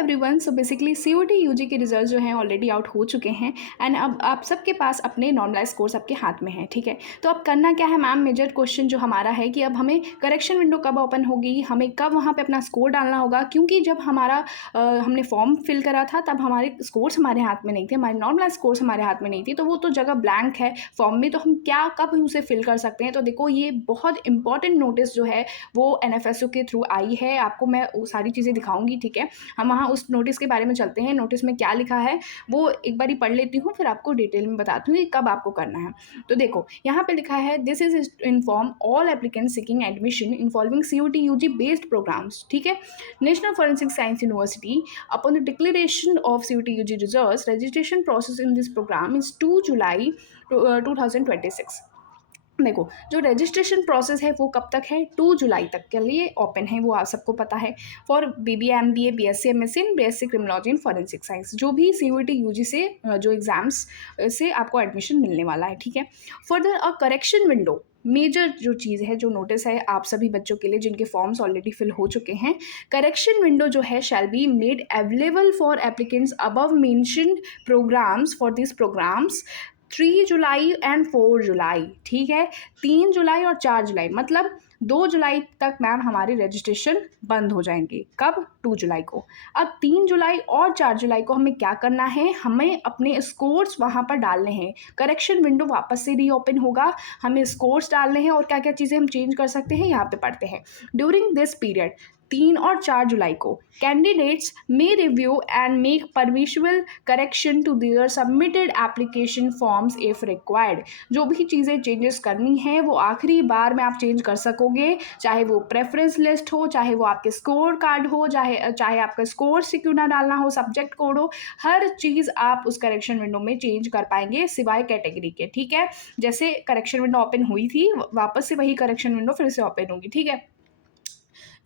Everyone. So basically CUET UG के result जो हैं ऑलरेडी आउट हो चुके हैं एंड अब आप सबके पास अपने नॉर्मलाइज स्कोर्स आपके हाथ में हैं, ठीक है। तो अब करना क्या है मैम, मेजर क्वेश्चन जो हमारा है कि अब हमें करेक्शन विंडो कब ओपन होगी, हमें कब वहाँ पे अपना स्कोर डालना होगा, क्योंकि जब हमने फॉर्म फिल करा था तब हमारे स्कोर्स हमारे हाथ में नहीं थे, हमारे नॉर्मलाइज स्कोर्स हमारे हाथ में नहीं थी, तो वो तो जगह ब्लैंक है फॉर्म में, तो हम क्या कब उसे फिल कर सकते हैं। तो देखो ये बहुत इंपॉर्टेंट नोटिस जो है वो एनएफएसयू के थ्रू आई है, आपको मैं वो सारी चीज़ें दिखाऊंगी, ठीक है। हम वहाँ उस नोटिस के बारे में चलते हैं। नोटिस में क्या लिखा है वो एक बारी पढ़ लेती हूँ, फिर आपको डिटेल में बताती हूँ कि कब आपको करना है। तो देखो यहाँ पे लिखा है, this is inform all applicant seeking admission involving CUET UG based programmes, ठीक है। National forensic science university upon the declaration of CUET UG results, registration process in this programme is 2 July 2026। देखो जो रजिस्ट्रेशन प्रोसेस है वो कब तक है, 2 जुलाई तक के लिए ओपन है, वो आप सबको पता है। For BBA MBA BSc MSc and BSc criminology and forensic science, जो भी सीयूटी यूजी से जो एग्जाम्स से आपको एडमिशन मिलने वाला है, ठीक है। Further uh correction window, major जो चीज़ है, जो नोटिस है आप सभी बच्चों के लिए जिनके फॉर्म्स ऑलरेडी फिल हो चुके हैं, करेक्शन विंडो जो है shall be made available for applicants above mentioned programmes for this programmes 3 July and 4 July, ठीक है। 3 जुलाई और 4 जुलाई, मतलब 2 जुलाई तक मैम हमारी रजिस्ट्रेशन बंद हो जाएंगे। कब, 2 जुलाई को। अब 3 जुलाई और 4 जुलाई को हमें क्या करना है, हमें अपने स्कोर्स वहाँ पर डालने हैं। करेक्शन विंडो वापस से रीओपन होगा, हमें स्कोर्स डालने हैं और क्या क्या चीज़ें हम चेंज कर सकते हैं यहाँ पे पढ़ते हैं। ड्यूरिंग दिस पीरियड 3 और 4 जुलाई को candidates may review and make permissible correction to their submitted application forms if required. जो भी चीज़ें चेंजेस करनी है वो आखिरी बार में आप चेंज कर सकोगे, चाहे वो प्रेफरेंस लिस्ट हो, चाहे वो आपके स्कोर कार्ड हो, चाहे आपका स्कोर से क्यों ना डालना हो, सब्जेक्ट कोड हो, हर चीज़ आप उस करेक्शन विंडो में चेंज कर पाएंगे सिवाय कैटेगरी के, ठीक है। जैसे करेक्शन विंडो ओपन हुई थी वापस से वही करेक्शन विंडो फिर से ओपन होगी, ठीक है।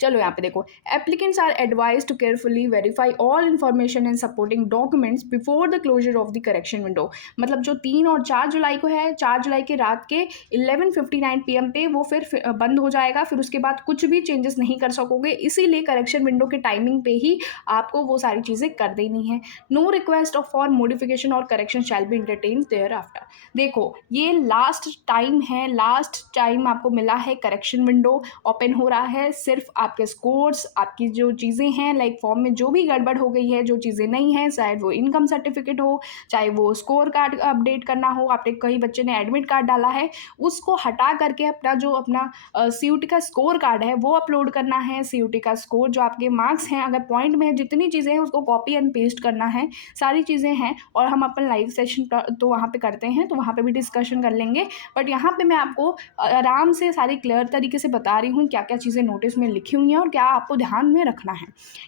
चलो यहाँ पे देखो, applicants are advise to carefully verify all information and supporting documents before the closure of the correction window. मतलब जो 3 और 4 जुलाई को है, 4 जुलाई के रात के 11:59 PM पे वो फिर बंद हो जाएगा, फिर उसके बाद कुछ भी चेंजेस नहीं कर सकोगे, इसीलिए करेक्शन विंडो के टाइमिंग पे ही आपको वो सारी चीज़ें कर देनी है। No request of for modification और correction shall be entertain thereafter. देखो ये लास्ट टाइम है, लास्ट टाइम आपको मिला है, करेक्शन विंडो ओपन हो रहा है, सिर्फ आपके स्कोर्स, आपकी जो चीज़ें हैं लाइक फॉर्म में जो भी गड़बड़ हो गई है, जो चीज़ें नहीं हैं, चाहे वो इनकम सर्टिफिकेट हो, चाहे वो स्कोर कार्ड अपडेट करना हो, आपने कई बच्चे ने एडमिट कार्ड डाला है उसको हटा करके अपना सीयूटी का स्कोर कार्ड है वो अपलोड करना है। सीयूटी का स्कोर जो आपके मार्क्स हैं, अगर पॉइंट में जितनी चीज़ें हैं उसको कॉपी एंड पेस्ट करना है, सारी चीज़ें हैं। और हम अपन लाइव सेशन तो वहाँ पे करते हैं, तो वहाँ पे भी डिस्कशन कर लेंगे, बट यहाँ पे मैं आपको आराम से सारी क्लियर तरीके से बता रही हूँ क्या क्या चीज़ें नोटिस में लिखी हुई हैं और क्या आपको ध्यान में रखना है।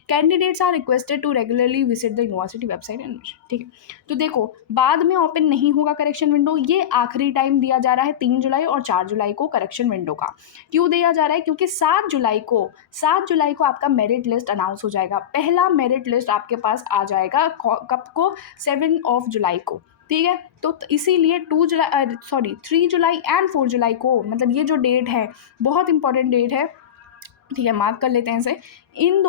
Candidates are requested to regularly visit the university website and, ठीक है। तो देखो बाद में ओपन नहीं होगा करेक्शन विंडो, ये आखिरी टाइम दिया जा रहा है 3 जुलाई और 4 जुलाई को करेक्शन विंडो का। क्यों दिया जा रहा है, क्योंकि 7 जुलाई को आपका मेरिट लिस्ट अनाउंस हो जाएगा। पहला मेरिट लिस्ट आपके पास आ जाएगा कब को, 7 जुलाई को, ठीक है। तो इसीलिए 3 जुलाई एंड 4 जुलाई को, मतलब ये जो डेट है बहुत इंपॉर्टेंट डेट है, ठीक है, मार्क कर लेते हैं इसे। इन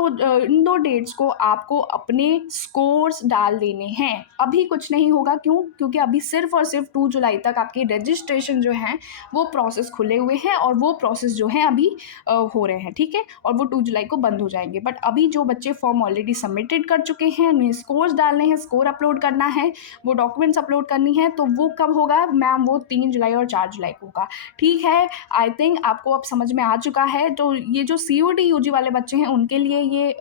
दो डेट्स को आपको अपने स्कोर्स डाल देने हैं। अभी कुछ नहीं होगा, क्यों, क्योंकि अभी सिर्फ और सिर्फ 2 जुलाई तक आपकी रजिस्ट्रेशन जो है वो प्रोसेस खुले हुए हैं और वो प्रोसेस जो है अभी हो रहे हैं, ठीक है। और वो 2 जुलाई को बंद हो जाएंगे। बट अभी जो बच्चे फॉर्म ऑलरेडी सबमिटेड कर चुके हैं उन्हें स्कोर्स डालने हैं, स्कोर अपलोड करना है, वो डॉक्यूमेंट्स अपलोड करनी है, तो वो कब होगा मैम, वो 3 जुलाई और 4 जुलाई को होगा, ठीक है। आई थिंक आपको अब समझ में आ चुका है। तो ये जो सीयूटी यूजी वाले बच्चे हैं उनके लिए ये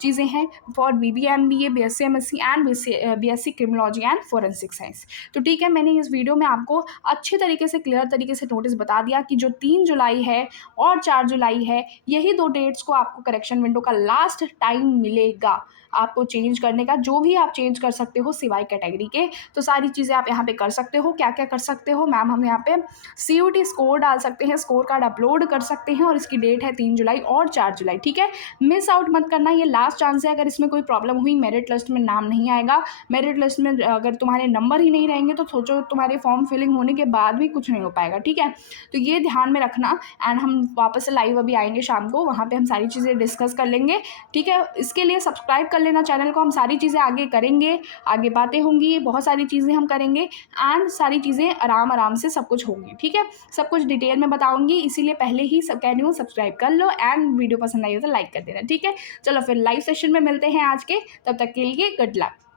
चीज़ें हैं for BBA MBA BSc MSc and BSc criminology and forensic science. तो ठीक है, मैंने इस वीडियो में आपको अच्छे तरीके से क्लियर तरीके से नोटिस बता दिया कि जो 3 जुलाई है और 4 जुलाई है, यही 2 डेट्स को आपको करेक्शन विंडो का लास्ट टाइम मिलेगा आपको चेंज करने का। जो भी आप चेंज कर सकते हो सिवाय कैटेगरी के, तो सारी चीज़ें आप यहाँ पे कर सकते हो। क्या क्या कर सकते हो मैम, हम यहाँ पे सीयूटी स्कोर डाल सकते हैं, स्कोर कार्ड अपलोड कर सकते हैं, और इसकी डेट है 3 जुलाई और 4 जुलाई, ठीक है। मिस आउट मत करना, ये लास्ट चांस है। अगर इसमें कोई प्रॉब्लम हुई, मेरिट लिस्ट में नाम नहीं आएगा, मेरिट लिस्ट में अगर तुम्हारे नंबर ही नहीं रहेंगे तो सोचो तुम्हारे फॉर्म फिलिंग होने के बाद भी कुछ नहीं हो पाएगा, ठीक है। तो ये ध्यान में रखना। एंड हम वापस से लाइव अभी आएंगे शाम को, वहाँ पे हम सारी चीज़ें डिस्कस कर लेंगे, ठीक है। इसके लिए सब्सक्राइब कर लेना चैनल को, हम सारी चीज़ें आगे करेंगे, आगे बातें होंगी, बहुत सारी चीज़ें हम करेंगे एंड सारी चीज़ें आराम आराम से सब कुछ होंगी, ठीक है। सब कुछ डिटेल में बताऊंगी, इसीलिए पहले ही सब कह रही हूँ सब्सक्राइब कर लो एंड वीडियो पसंद आई हो तो लाइक कर देना, ठीक है। चलो फिर लाइव सेशन में मिलते हैं आज के, तब तक के लिए गुड लक।